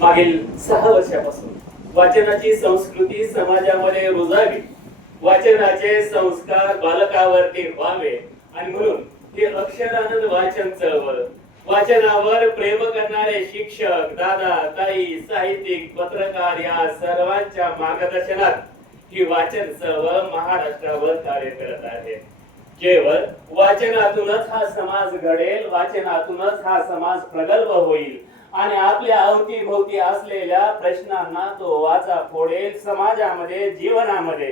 मागील सहा वर्षापासून. वाचनाची संस्कृती समाजामध्ये रुजावी. वाचनाचे संस्कार बालकावरती व्हावे आणि म्हणून ही अक्षरानंद वाचन चळवळ. वाचनावर प्रेम करणारे शिक्षक दादा ताई साहित्यिक पत्रकार या सर्वांच्या मार्गदर्शनात ही वाचन चळवळ महाराष्ट्रावर कार्य करत आहे. केवळ वाचनातूनच हा समाज घडेल वाचनातूनच हा समाज प्रगल्भ होईल. आणि आपल्या अवतीभोवती असलेल्या प्रश्नांना तो वाचा फोडेल समाजामध्ये जीवनामध्ये.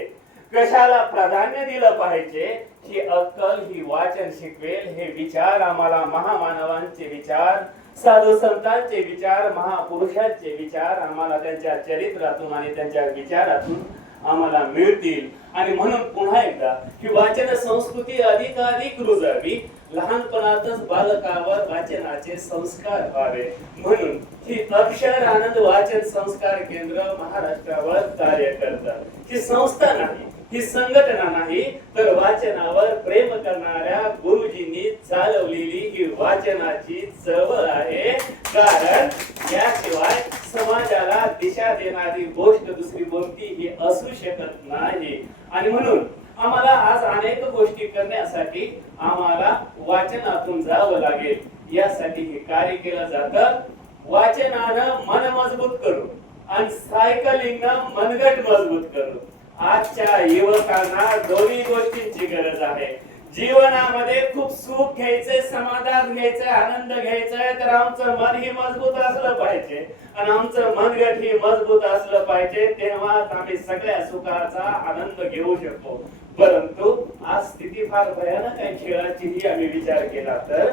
कशाला प्राधान्य दिलं पाहिजे? ही अक्कल ही वाचन शिकवेल हे विचार आम्हाला महामानवांचे विचार साधू संतांचे विचार महापुरुषांचे विचार आम्हाला त्यांच्या चरित्रातून आणि त्यांच्या विचारातून आम्हाला मिळतील. आणि म्हणून पुन्हा एकदा ही वाचन संस्कृती अधिकाधिक रुजावी लहानपणातच बालकावर वाचनाचे संस्कार व्हावे. म्हणून ही अक्षर आनंद वाचन संस्कार केंद्र महाराष्ट्रावर कार्य करतात ही संस्था नाही ही संघटना नाही तर वाचनावर प्रेम करणाऱ्या गुरुजींनी चालवलेली ही वाचनाची चळवळ आहे. कारण याशिवाय समाजाला दिशा देणारी गोष्ट दुसरी कोणती ही असू शकत नाही. आणि म्हणून आम्हाला आज अनेक गोष्टी करण्यासाठी आम्हाला वाचनातून जावं लागेल. यासाठी हे कार्य केलं जात. वाचनानं मन मजबूत करू आणि सायकलिंग मनगट मजबूत करू. आजच्या युवकांना दोन्ही गोष्टींची गरज आहे. जीवनामध्ये खूप सुख घ्यायचंय समाधान घ्यायचंय आनंद घ्यायचाय तर आमचं मन ही मजबूत असलं पाहिजे. आणि आमचं मनगट ही मजबूत असलं पाहिजे तेव्हाच आम्ही सगळ्या सुखाचा आनंद घेऊ शकतो. परंतु आज स्थिती फार भयानक आहे. खेळाचीही आम्ही विचार केला तर.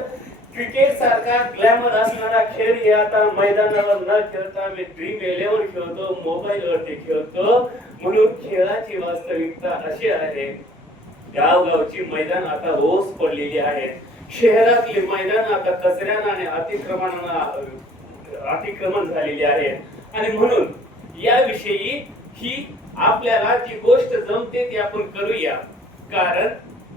क्रिकेट सारखा ग्लॅमर असणारा खेळ हे आता मैदानावर न खेळता आम्ही ड्रीम एलेवर खेळतो मोबाईल वरती खेळतो. म्हणून खेळाची वास्तविकता अशी आहे. गावगावची मैदान आता रोज पडलेली आहेत शहरातली मैदान आता कचऱ्यानं आणि अतिक्रमणानं अतिक्रमण झालेली आहेत आणि म्हणून याविषयी ही आपल्याला जी गोष्ट जमते ती आपण करूया. कारण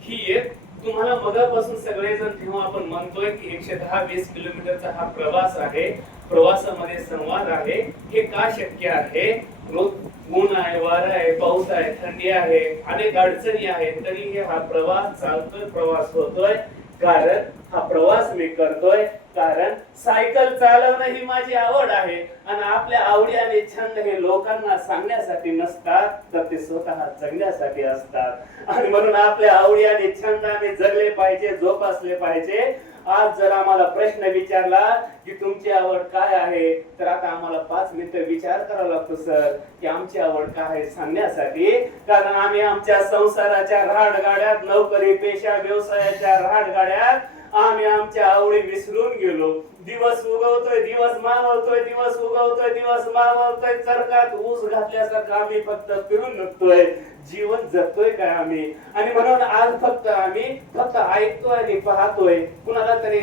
ही एक तुम्हाला मगापासून सगळेजण जेव्हा आपण म्हणतोय की एकशे दहा वीस किलोमीटरचा हा प्रवास आहे प्रवासामध्ये संवाद आहे हे का शक्य आहे? रोज ऊन आहे वारा आहे पाऊस आहे थंडी आहे अनेक अडचणी आहेत तरी हा प्रवास चालतोय प्रवास होतोय. कारण हा प्रवास मी करतोय कारण सायकल चालवणं ही माझी आवड आहे. आपल्या आवडी आणि छंद हे लोकांना सांगण्यासाठी नसतात तर ते स्वतः जगण्यासाठी असतात. आणि म्हणून आपल्या आवडी आणि छंद जगले पाहिजे जोपासले पाहिजे. आज जर आम्हाला प्रश्न विचारला की तुमची आवड काय आहे तर आता आम्हाला पाच मिनिटं विचार करावा लागतो सर की आमची आवड काय आहे सांगण्यासाठी. कारण आम्ही आमच्या संसाराच्या राहडगाड्यात नोकरी पेशा व्यवसायाच्या राहडगाड्यात आम्ही आमच्या आवडी विसरून गेलो. दिवस उगवतोय दिवस मावळतोय दिवस उगवतोय दिवस मावळतोय चरकात ऊस घातल्यासारखं आम्ही फक्त फिरून निघतोय. जीवन जगतोय काय आम्ही? आणि म्हणून आज फक्त आम्ही फक्त ऐकतोय आणि पाहतोय. कुणाला तरी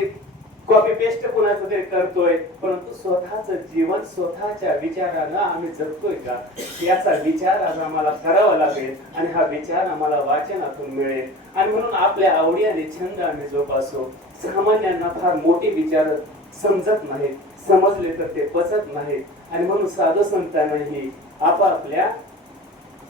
कॉपी पेस्ट कुणाचं तरी करतोय. परंतु स्वतःच जीवन स्वतःच्या विचारानं आम्ही जगतोय का? याचा विचार आज आम्हाला करावा लागेल आणि हा विचार आम्हाला वाचनातून मिळेल. आणि म्हणून आपल्या आवडी आणि छंद आम्ही जोपासू. सामान्यांना फार मोठी विचार समजत नाहीत समजले तर ते पचत नाहीत आणि म्हणून साधू संतांनाही आपापल्या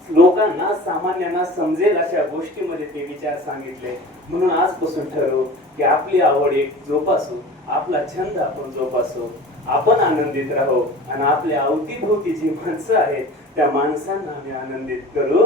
लोकांना सामान्यांना समजेल अशा गोष्टीमध्ये ते विचार सांगितले. म्हणून आजपासून ठरवू की आपली आवड एक जोपासू आपला छंद आपण जोपासू. आपण आनंदित राहू आणि आपल्या अवतीभोवती जी माणसं आहेत त्या माणसांना आम्ही आनंदित करू.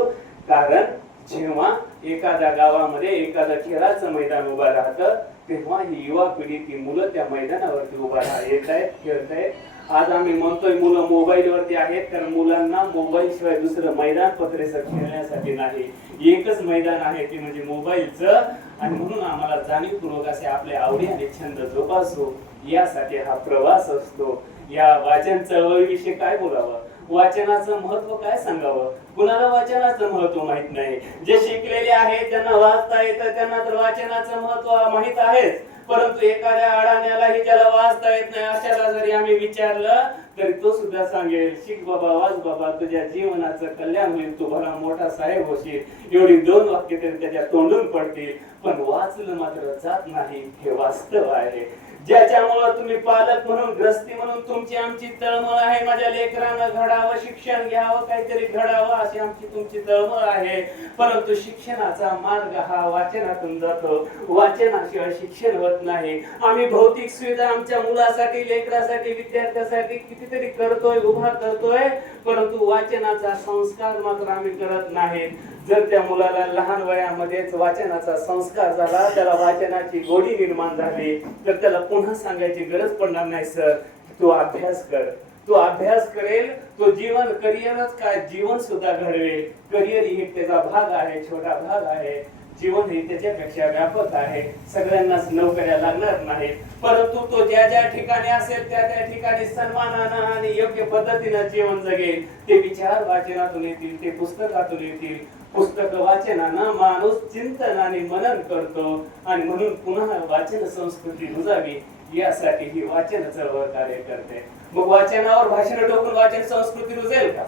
कारण जेव्हा एखाद्या गावामध्ये एखादं खेळाचं मैदान उभं राहतं तेव्हा ही युवा पिढी ती मुलं त्या मैदानावरती उभा येत आहेत खेळत आहेत. आज आम्ही म्हणतोय मुलं मोबाईल वरती आहेत कारण मुलांना मोबाईल शिवाय दुसरं मैदान पत्रेसर खेळण्यासाठी नाही. एकच मैदान आहे ते म्हणजे मोबाईलचं. आणि म्हणून आम्हाला जाणीवपूर्वक असे आपले आवडी आणि छंद जोपासू. यासाठी हा प्रवास असतो. या वाचन चळवळीविषयी काय बोलावं? वाचनाचं महत्त्व काय सांगावं? कुणाला वाचनाचं महत्त्व माहीत नाही? जे शिकलेले आहेत त्यांना वाचता येतं त्यांना तर वाचनाचं महत्त्व माहीत आहेच. परंतु एखाद्या अडाण्यालाही ज्याला वाचता येत नाही अशाला जरी आम्ही विचारलं तरी तो सुद्धा सांगेल शिक बाबा वाच बाबा तुझ्या जीवनाचं कल्याण होईल तू भला मोठा साहेब होशील. एवढी दोन वाक्य तरी त्याच्या तोंडून पडतील. पण वाचलं मात्र जात नाही हे वास्तव आहे. ज्याच्यामुळे तुम्ही पालक म्हणून ग्रस्ती म्हणून तुमची आमची तळमळ आहे. माझ्या लेकरानं घडावं शिक्षण घ्यावं काहीतरी घडावं अशी आमची तुमची तळमळ आहे. परंतु शिक्षणाचा मार्ग हा वाचनातून जातो. वाचनाशिवाय शिक्षण होत नाही. आम्ही भौतिक सुविधा आमच्या मुलासाठी लेकरासाठी विद्यार्थ्यासाठी कितीतरी करतोय उभा करतोय परंतु वाचनाचा संस्कार मात्र आम्ही करत नाहीत. जर त्या मुलाला लहान वयामध्येच वाचनाचा संस्कार झाला त्याला वाचनाची गोडी निर्माण झाली तर त्याला पुन्हा सांगायची गरज पडणार नाही सर. तू अभ्यास कर. तो अभ्यास करेल तो जीवन करिअरच काय? जीवन सुद्धा घडवेल. करिअर ही त्याचा भाग आहे छोटा भाग आहे. जीवन हे त्याच्यापेक्षा व्यापक आहे. सगळ्यांनाच नोकऱ्या लागणार नाही परंतु तो ज्या ज्या ठिकाणी असेल त्या त्या ठिकाणी सन्मानानं आणि योग्य पद्धतीनं जीवन जगेल. ते विचार वाचनातून येतील ते पुस्तकातून येतील. पुस्तक वाचनानं माणूस चिंतन आणि मनन करतो आणि म्हणून पुन्हा वाचन संस्कृती रुजावी यासाठी ही वाचन चळवळ कार्य करते. मग वाचनावर भाषण टोकून वाचन संस्कृती रुजेल का?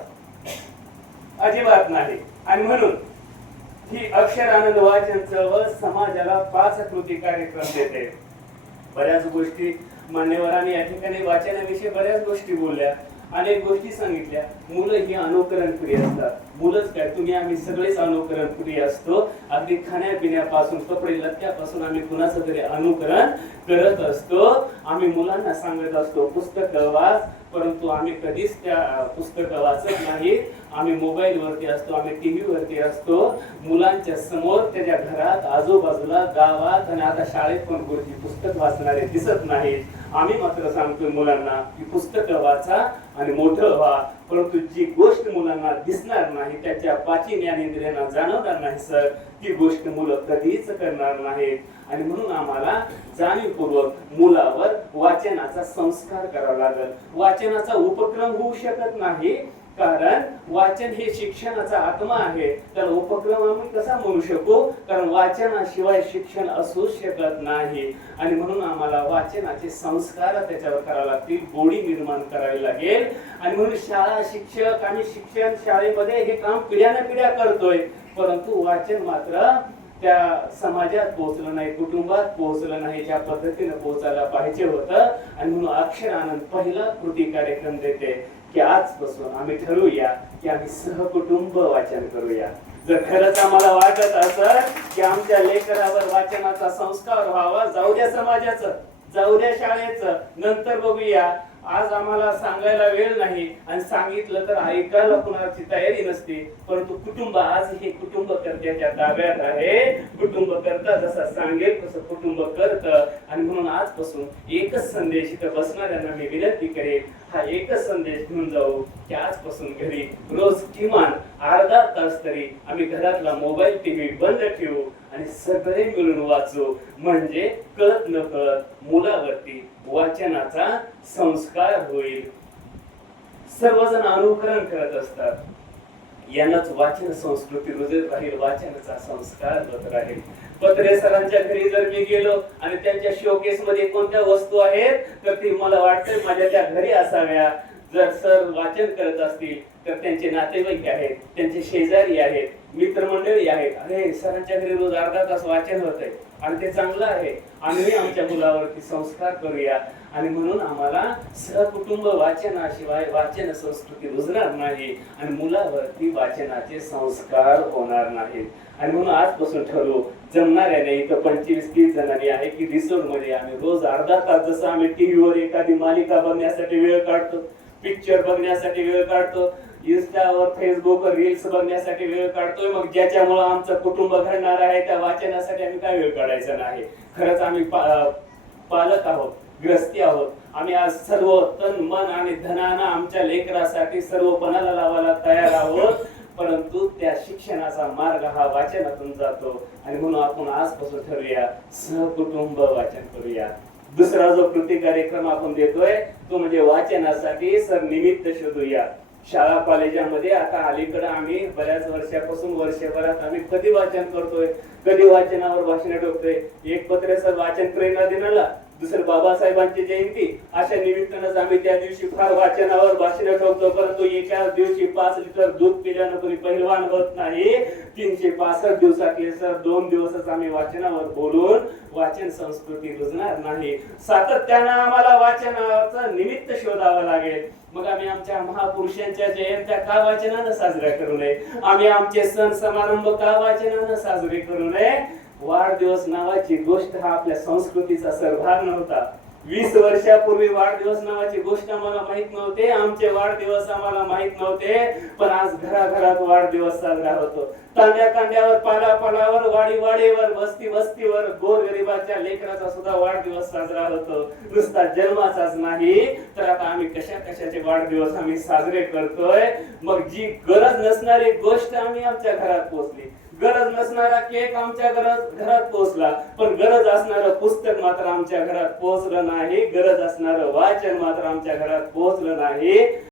अजिबात नाही. आणि म्हणून ही अक्षर आनंद वाचन चळवळ समाजाला पाच कृती कार्यक्रम देते. बऱ्याच गोष्टी मान्यवरांनी या ठिकाणी वाचनाविषयी बऱ्याच गोष्टी बोलल्या. अनेक गोष्टी सांगितल्या. मुलं ही अनुकरण प्रिय असतात. मुलंच काय? तुम्ही आम्ही सगळेच अनुकरण प्रिय असतो. अगदी खाण्यापिण्यापासून कपडे लत्त्यापासून आम्ही कुणाचं तरी अनुकरण करत असतो. आम्ही मुलांना सांगत असतो पुस्तक वाच. परंतु आम्ही कधीच त्या पुस्तक वाचत नाही. आम्ही मोबाईल वरती असतो आम्ही टीव्ही वरती असतो. मुलांच्या समोर त्याच्या घरात आजूबाजूला गावात आणि आता शाळेत पण गोष्टी पुस्तक वाचणारे दिसत नाहीत. आम्ही मात्र सांगतो मुलांना की पुस्तक वाचा आणि मोठं व्हा. परंतु जी गोष्ट मुलांना दिसणार नाही त्याच्या पाची ज्ञानेंद्रियांना जाणवणार नाही सर ती गोष्ट मुलं कधीच करणार नाहीत. आणि म्हणून आम्हाला जाणीवपूर्वक मुलावर वाचनाचा संस्कार करावा लागेल. वाचनाचा उपक्रम होऊ शकत नाही कारण वाचन हे शिक्षणाचा आत्मा आहे. तर उपक्रम आम्ही कसा म्हणू शकू? कारण वाचनाशिवाय शिक्षण असू शकत नाही. आणि म्हणून आम्हाला वाचनाचे संस्कार त्याच्यावर करावे लागतील गोडी निर्माण करावी लागेल. आणि म्हणून शाळा शिक्षक आणि शिक्षण शाळेमध्ये हे काम पिढ्याने पिढ्या करतोय. परंतु वाचन मात्र त्या समाजात पोहोचलं नाही कुटुंबात पोहोचलं नाही ज्या पद्धतीने पोहोचायला पाहिजे होतं. आणि म्हणून अक्षर आनंद पहिला कृती कार्यक्रम देते. की आजपासून आम्ही ठरवूया की आम्ही सहकुटुंब वाचन करूया. जर खरंच आम्हाला वाटत असत की आमच्या लेकरावर वाचनाचा संस्कार व्हावा जाऊ द्या समाजाचं जाऊ द्या शाळेचं नंतर बघूया आज आम्हाला सांगायला वेळ नाही आणि सांगितलं तर ऐकायला कुणाची तयारी नसते परंतु कुटुंब आज हे कुटुंब कर्त्याच्या ताब्यात आहे. कुटुंब करता जसा सांगेल तसं कुटुंब करत. आणि म्हणून आजपासून एकच संदेश इथं बसणाऱ्यांना मी विनंती करेन हा एकच संदेश घेऊन जाऊ की आजपासून घरी रोज किमान अर्धा तास तरी आम्ही घरातला मोबाईल टीव्ही बंद ठेवू आणि सगळे मिळून वाचू. म्हणजे कळत न कळत मुलावरती वाचनाचा संस्कार होईल. सर्वजण अनुकरण करत असतात. यांनाच वाचन संस्कृती रुजत राहील वाचनाचा संस्कार होत राहील. पत्रे सरांच्या घरी जर मी गेलो आणि त्यांच्या शोकेस मध्ये कोणत्या वस्तू आहेत तर ती मला वाटतंय माझ्या त्या घरी असाव्या. जर सर वाचन करत असतील तर त्यांचे नातेवाईक आहेत त्यांचे शेजारी आहेत मित्रमंडळी आहेत. अरे सरांच्या घरी रोज अर्धा तास वाचन होत आहे आणि ते चांगलं आहे. आम्ही आमच्या मुलावरती संस्कार करूया आणि म्हणून आम्हाला सहकुटुंब वाचनाशिवाय वाचन संस्कृती रुजणार नाही आणि मुलावरती वाचनाचे संस्कार होणार नाहीत. आणि म्हणून आजपासून ठरवू जमणाऱ्याने इथं पंचवीस तीस जणांनी आहे की रिसोर्टमध्ये आम्ही रोज अर्धा तास जसं आम्ही टीव्हीवर एखादी मालिका बघण्यासाठी वेळ काढतो पिक्चर बघण्यासाठी वेळ काढतो इन्स्टावर फेसबुकवर रील्स बघण्यासाठी वेळ काढतोय. मग ज्याच्यामुळे आमचं कुटुंब घडणार आहे त्या वाचनासाठी आम्ही काय वेळ काढायचा नाही. खरंच आम्ही पालक आहोत ग्रस्ती आहोत. आम्ही आज सर्व तन मन आणि धनानं आमच्या लेकरासाठी सर्वपणाला लावायला तयार आहोत. परंतु त्या शिक्षणाचा मार्ग हा वाचनातून जातो. आणि म्हणून आपण आजपासून ठरवूया सहकुटुंब वाचन करूया. दुसरा जो कृती कार्यक्रम आपण देतोय तो म्हणजे वाचनासाठी सर निमित्त शोधूया. शाळा कॉलेजामध्ये आता अलीकडे आम्ही बऱ्याच वर्षापासून वर्षभरात आम्ही कधी वाचन करतोय कधी वाचनावर भाषण ठोकतोय एक पत्र सर वाचन प्रेरणा दिनाला दुसरं बाबासाहेबांची जयंती. अशा निमित्तानं आम्ही त्या दिवशी फार वाचनावर भाषण ठेवतो. परंतु एका दिवशी पाच लिटर दूध पिल्यानं कोणी पहिलवान होत नाही. तीनशे पासष्ट दिवसातले सर दोन दिवसच आम्ही वाचनावर बोलून वाचन संस्कृती रुजणार नाही. सातत्यानं आम्हाला वाचनाचं निमित्त शोधावं लागेल. मग आम्ही आमच्या महापुरुषांच्या जयंत्या का वाचनानं साजऱ्या करू नये? आम्ही आमचे सण समारंभ का वाचनानं साजरे करू नये? वाढदिवस नावाची गोष्ट हा आपल्या संस्कृतीचा सहभाग नव्हता. वीस वर्षापूर्वी वाढदिवस नावाची गोष्ट आम्हाला माहीत नव्हते आमचे वाढदिवस आम्हाला माहीत नव्हते पण आज घराघरात वाढदिवस साजरा होतो. तांड्या तांड्यावर पाला पालावर वाडी वाडीवर वस्ती वस्तीवर गोर लेकराचा सुद्धा वाढदिवस साजरा होतो. नुसता जन्माचाच नाही तर आता आम्ही कशा कशाचे वाढदिवस आम्ही साजरे करतोय? मग जी गरज नसणारी गोष्ट आम्ही आमच्या घरात पोहोचली गरज नसणारा केक आमच्या घरात घरात पोहोचला. पण गरज असणारं पुस्तक मात्र आमच्या घरात पोहोचलं नाही. गरज असणारं वाचन मात्र आमच्या घरात पोहोचलं नाही.